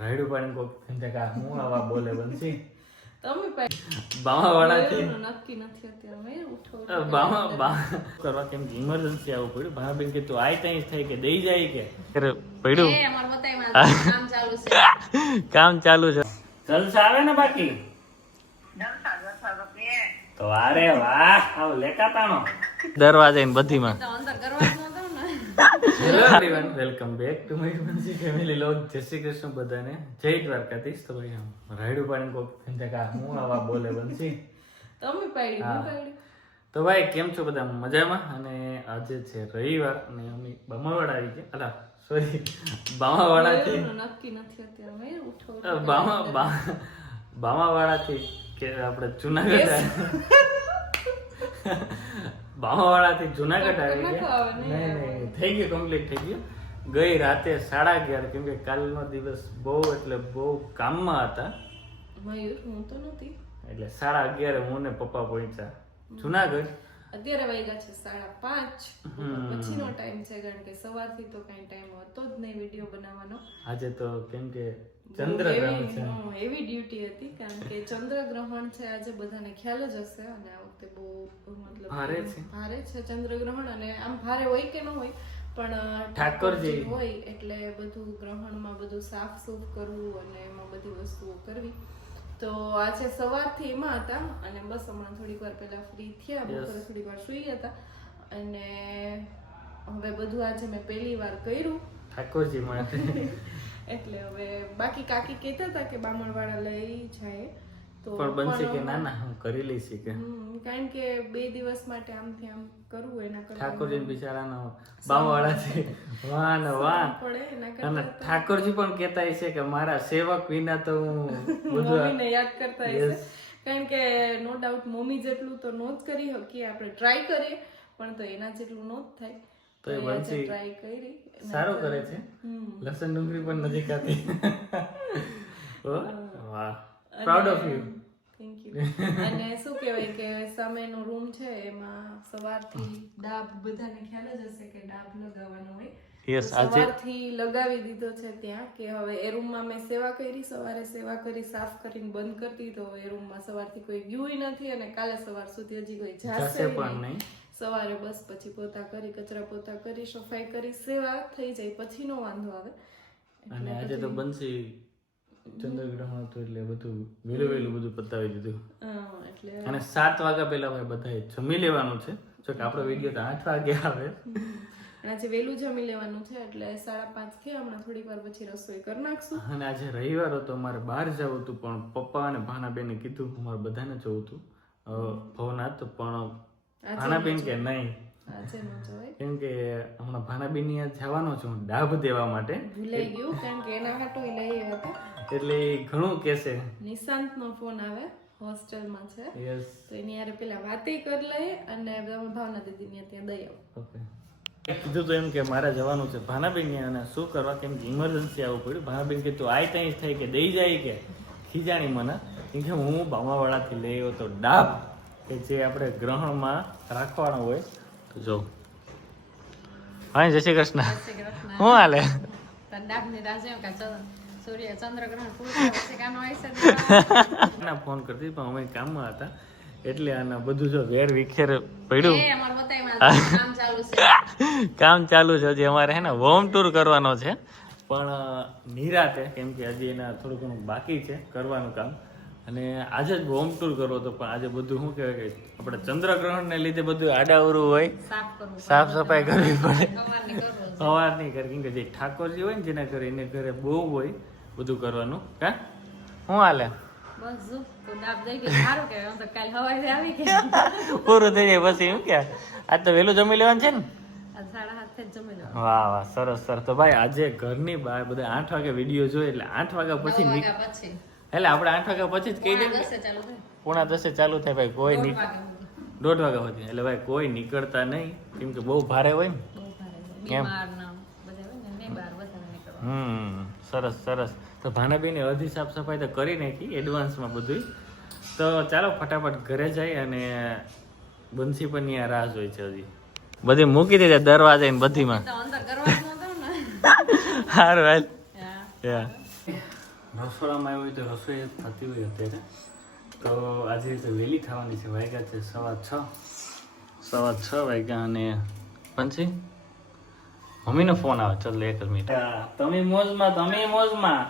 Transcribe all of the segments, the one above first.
રાયડું પાડીને કોક એમ કે કા હું આવા બોલે બનશી? તમે બામા વાળાથી નક્કી નથી અત્યારે મેં ઉઠો બાવા બા. કરવા કેમ ઇમરજન્સી આવું પડ્યું. ભાભીને કે તું આય ત્યાં થઈ કે દઈ જાય કે? અરે પડ્યું. એ અમાર બતાવ્યા કામ ચાલુ છે. કામ ચાલુ છે. જલસા આવે ને બાકી? તો અરે વાહ આવ લેકાતાનો દરવાજે ને બધીમાં. તો અંદર કરવા hello everyone welcome back to my fancy family log જય શ્રી કૃષ્ણ બધાને. જય દ્વારકાધીશ. તો ભાઈ આમ રાયડું પાડીને કોક એમ કે હું આવા બોલે વંશી તમે પાડી હું પાડી. તો ભાઈ કેમ છો બધા? મજામાં? અને આજે છે રવિવાર અને અમે બામાવાડા આવી ગયા. અલા સોરી બામાવાડાથી નક્કી નથી અત્યારે ઉઠો બામા બામાવાડાથી કે આપણે જુનાગઢ બામાવાડાથી જુનાગઢ આવી ગયા. નહીં નહીં થઈ ગયું કમ્પ્લીટ થઈ ગયું. ગઈ રાતે સાડા અગિયાર કેમ કે કાલનો દિવસ બહુ એટલે બહુ કામમાં હતા. મયુર હું તો નથી એટલે સાડા અગિયારે હું ને પપ્પા પહોંચ્યા. જુનાગઢ. અત્યારે વાગ્યા છે સાડા પાંચ. પછીનો ટાઈમ છે કારણ કે સવારથી તો કઈ ટાઈમ હતો જ નહીં વીડિયો બનાવવાનો આજે તો કેમ કે ચંદ્રગ્રહણ છે એવી ડ્યુટી હતી કારણ કે ચંદ્રગ્રહણ છે આજે બધાને ખ્યાલ જ હશે અને આ વખતે બહુ મતલબ ભારે છે. ભારે છે ચંદ્રગ્રહણ અને આમ ભારે હોય કે ન હોય પણ ઠાકોરજી. હોય એટલે બધું ગ્રહણમાં બધું સાફ સૂફ કરવું અને એમાં બધી વસ્તુઓ કરવી તો આજે સવારથી એમાં હતા અને બસ હમણાં થોડીક વાર પહેલા ફ્રી થયા બપોરે થોડીક વાર સુઈ હતા અને હવે બધું આજે મેં પહેલી વાર કર્યું. ઠાકોરજી માટે એટલે હવે બાકી કાકી કહેતા હતા કે બામણવાળા લઈ જાય. પણ બનશે કે ના ના હું કરી લઈશ કે. કારણ કે બે દિવસ માટે આમથી આમ કરવું એના કરતા ઠાકોરજી બિચારાનો છે વાહ ને વાહ. પડે અને ઠાકોરજી પણ કહેતા છે કે મારા સેવક વિના તો હું બધું યાદ કરતા હશે. કારણ કે નો ડાઉટ મમ્મી જેટલું તો નો જ કરી શકીએ આપણે ટ્રાય કરીએ પણ તો એના જેટલું નો જ થાય. તો એ બનશી ટ્રાય કરી. સારું કરે છે. લસણ ડુંગળી પણ નથી ખાતી વાહ. Proud of you thank you અને શું કહેવાય કે સામેનો રૂમ છે એમાં સવારથી ડાબ બધાને ખ્યાલ જ હશે કે ડાબ લગાવવાનો હોય. યસ સવારથી લગાવી દીધો છે ત્યાં કે હવે એ રૂમમાં મેં સેવા કરી સવારે સેવા કરી સાફ કરીને બંધ કરી દીધો. એ રૂમમાં સવારથી કોઈ ગયું નથી અને કાલે સવાર સુધી હજી કોઈ જાશે પણ નહીં. નહીં. સવારે બસ પછી પોતા કરી કચરા પોતા કરી સફાઈ કરી સેવા થઈ જાય પછીનો વાંધો આવે. અને આજે તો બનશી ચંદ્રગ્રહણ હતું એટલે બધું વહેલું વહેલું બધું પતાવી દીધું. એટલે અને સાત વાગ્યા પહેલા ભાઈ બધાએ જમી લેવાનું છે. જો કે આપણો વીડિયો તો આઠ વાગે આવે. અને આજે વહેલું જમી લેવાનું છે એટલે સાડા પાંચ થયા હમણાં થોડી વાર પછી રસોઈ કરી નાખશું. અને આજે રવિવાર હતો મારે બહાર જવું હતું પણ પપ્પા અને ભાનાબેને કીધું અમારે બધાને જવું હતું. ભવનાથ પણ ભાનાબેન કે નહીં. કેમ કે હમણાં ભાનાબેન ત્યાં જવાનો છું ડાભ દેવા માટે. ભૂલાઈ ગયું કારણ કે એના હાટો લઈ હતા. એટલે ઘણું કહેશે નિશાંતનો ફોન આવે હોસ્ટેલમાં છે. યસ તો એની હારે પેલા વાતે કરી લઈએ અને તમે ભાવના દીદીને ત્યાં દઈ આવો. ઓકે. કીધું તો એમ કે મારે જવાનું છે ભાનાબેન અને શું કરવા કેમ કે ઇમરજન્સી આવવું પડ્યું. ભાનાબેન કે તું આય ત્યાં થઈ કે દઈ જાય કે? ખીજાણી મને. કેમ કે હું બામાવાડાથી લઈ આવ્યો તો ડાબ કે જે આપણે ગ્રહણમાં રાખવાનો હોય. તો જો. હા જય શ્રી કૃષ્ણ. શું હાલે? ડાબની રાજા સૂર્ય ચંદ્રગ્રહણ પૂરું થાય કાનો આઈસર ના ફોન કરતી પણ અમે કામમાં હતા. એટલે આના બધું જો વેર વિખેર પડ્યું. એ અમાર કામ ચાલુ છે. કામ ચાલુ છે હજી અમારે હે ને હોમ ટૂર કરવાનો છે. પણ નિરાતે કેમ કે હજી એના થોડું ઘણું બાકી છે કરવાનું કામ. અને આજે જ હોમ ટૂર કરવો હતો પણ આજે બધું શું કહેવાય કે આપણે ચંદ્રગ્રહણને લીધે બધું આડાવરું હોય. સાફ સફાઈ કરવી પડે. સવારની કરવું કે જે ઠાકોરજી હોય ને જેના ઘરે એને ઘરે બહુ હોય બધું કરવાનું. હા શું હાલે કે પૂરું થઈ જાય પછી શું કે. આજ તો વહેલું જમી લેવાનું છે ને? વાહ વાહ સરસ સરસ. તો ભાઈ આજે ઘરની બહાર બધા આઠ વાગે વીડિયો જોઈએ એટલે આઠ વાગ્યા પછી એટલે આપણે આઠ વાગ્યા પછી જ કહી દઈએ પોણા દસે ચાલુ થાય ભાઈ કોઈ દોઢ વાગ્યા સુધી. એટલે ભાઈ કોઈ નીકળતા નહીં. કેમ કે બહુ ભારે હોય ને. બહુ હમ સરસ સરસ. તો ભાનાબેને અડધી સાફ સફાઈ તો કરી નાખી એડવાન્સમાં બધું તો ચાલો ફટાફટ ઘરે જાય અને બંસી પણ ત્યાં રાહ જોઈ છે હજી. બધી મૂકી દીધી દરવાજા ને બધીમાં. તો અંદર કરવા જ ન? દઉં ને સારું હાલ યા. રસોડામાં આવ્યું હોય તો રસોઈ થતી હોય અત્યારે. તો આજે તો વહેલી થવાની છે. વાગ્યા છે સવા છ. સવા છ વાગ્યા અને પંછી મમ્મીનો ફોન આવે, ચાલ એક મિનિટ. તમે મોજમાં તમે મોજમાં.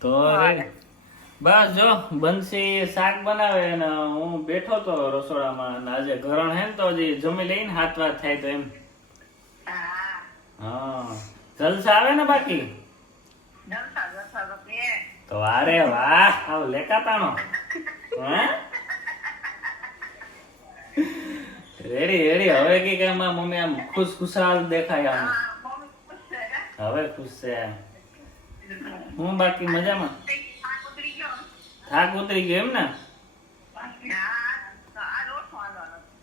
તો બસ જો, બંસી શાક બનાવે અને હું બેઠો તો રસોડામાં આજે ઘરણ હે ને તો હજી જમી લઈને હાથ વાત થાય તો એમ. હા, જલસા આવે ને બાકી? તો અરે વાહ, આવ લેકાતાનો હે? Ready ready. હવે કે કે માં મમ્મી આમ ખુશ ખુશાલ દેખાય આમ. હવે ખુશ છે હું બાકી મજામાં? થાક ઉતરી ગયો એમ ને?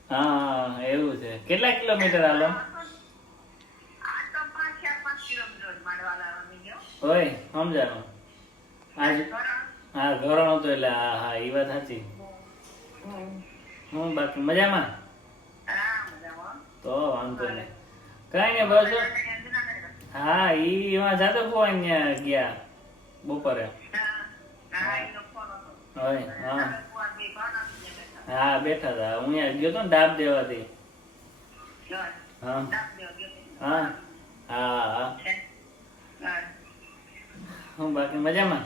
હા એવું છે. કેટલા કિલોમીટર હાલો? હોય સમજાણું. આજ હા ધોરણ હતો એટલે હા હા એ વાત સાચી. હું બાકી મજામાં? તો વાંધો નહીં. કઈ નહીં બસ. હા ઈ એમાં જાતો ત્યાં ગયા બપોરે. હોય હા. હા બેઠા હતા. હું અહીંયા ગયો તો ને ડાબ દેવાથી. હા. હા હા હા. હું. બાકી મજામાં?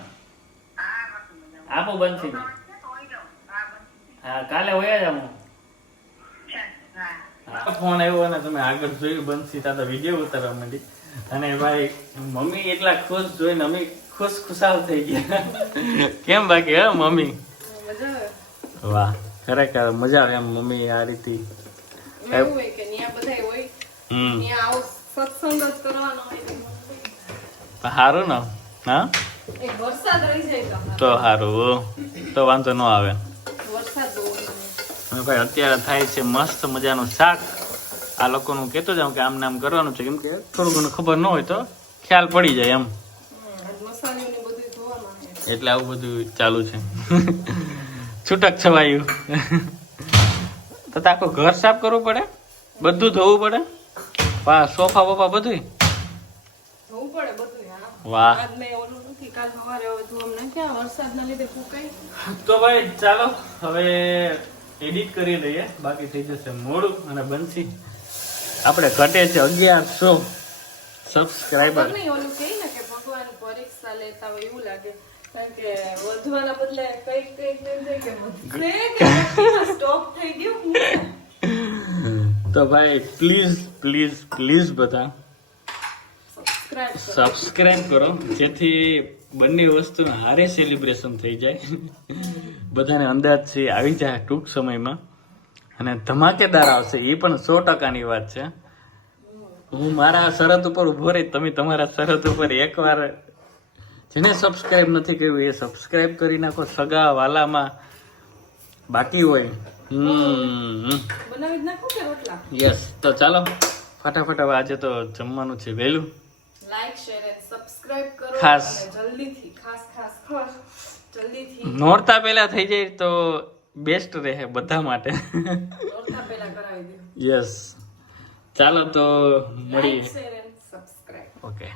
આપો બનશી હા કાલે હોયા જ હા ફોન આવ્યો અને તમે આગળ જોયું બંસી તા વીડિયો ઉતારવા માંડી. અને ભાઈ મમ્મી એટલા ખુશ જોઈને અમે ખુશ ખુશાલ થઈ ગયા. કેમ બાકી હે મમ્મી? વાહ ખરેખર મજા આવે એમ મમ્મી આ રીતે. સારું ને હા? તો સારું તો વાંધો ન આવે. ભાઈ અત્યારે થાય છે મસ્ત મજાનું શાક. આ લોકોનું કહેતો જાઉં કે આમ નામ કરવાનું છે. કેમ કે થોડું ઘણું ખબર ન હોય તો ખ્યાલ પડી જાય એમ. એટલે આવું બધું ચાલુ છે. છૂટક છવાયું તો આખું ઘર સાફ કરવું પડે? બધું ધોવું પડે? વાહ, સોફા બોફા બધું તો ભાઈ, ચાલો, હવે એડિટ કરી લઈએ. બાકી થઈ જશે મોડું અને બંસી આપણે ઘટે છે અગિયારસો સબસ્ક્રાઈબર તો ભાઈ પ્લીઝ પ્લીઝ પ્લીઝ બધા સબસ્ક્રાઇબ કરો. સબસ્ક્રાઇબ કરો. જેથી બંને વસ્તુ હારે સેલિબ્રેશન થઈ જાય. બધાને અંદાજ છે આવી જાય ટૂંક સમયમાં. અને ધમાકેદાર આવશે એ પણ સો ટકાની વાત છે. હું મારા શરત ઉપર ઊભો રહી તમે તમારા શરત ઉપર એકવાર જેને સબસ્ક્રાઈબ નથી કર્યું એ સબસ્ક્રાઈબ કરી નાખો સગા વાલામાં બાકી હોય. યસ તો ચાલો ફટાફટ હવે આજે તો જમવાનું છે વહેલું. ખાસ. નોરતા પહેલા થઈ જાય તો બેસ્ટ રહે બધા માટે. યસ ચાલો તો મળી. ઓકે